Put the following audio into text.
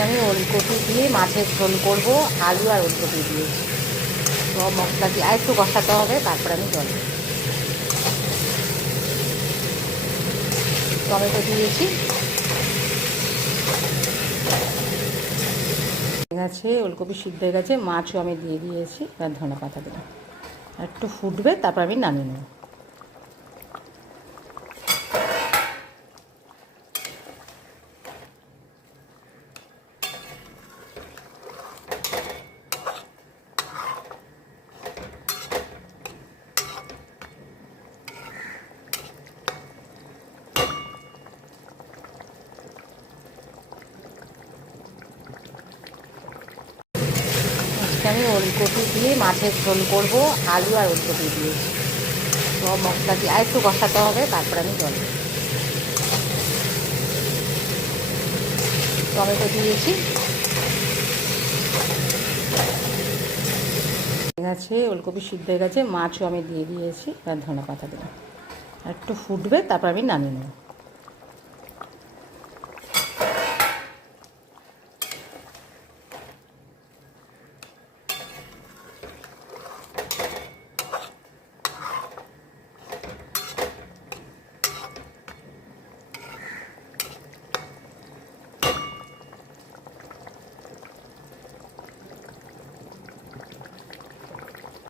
আজকে আমি ওলকপি দিয়ে মাছের ঝোল করবো, আলু আর ওলকপি দিয়ে। সব মশলা দিয়ে আর একটু কষাতে হবে, তারপর আমি জল দেব। টমেটো দিয়েছি, গেছে ওলকপি সিদ্ধ হয়ে গেছে, মাছও আমি দিয়ে দিয়েছি। এবার ধনে পাতা দিলাম, আর একটু ফুটবে, তারপর আমি নামিয়ে নেব। আজকে আমি ওলকপি দিয়ে মাছের ঝোল করবো, আলু আর ওলকপি দিয়ে। সব মশলা দিয়ে আর একটু কষাতে হবে, তারপর আমি জল দেব। টমেটো দিয়েছি, গেছে ওলকপি সিদ্ধ হয়ে গেছে, মাছও আমি দিয়ে দিয়েছি। এবার ধনে পাতা দিলাম, আর একটু ফুটবে, তারপর আমি নামিয়ে নেব।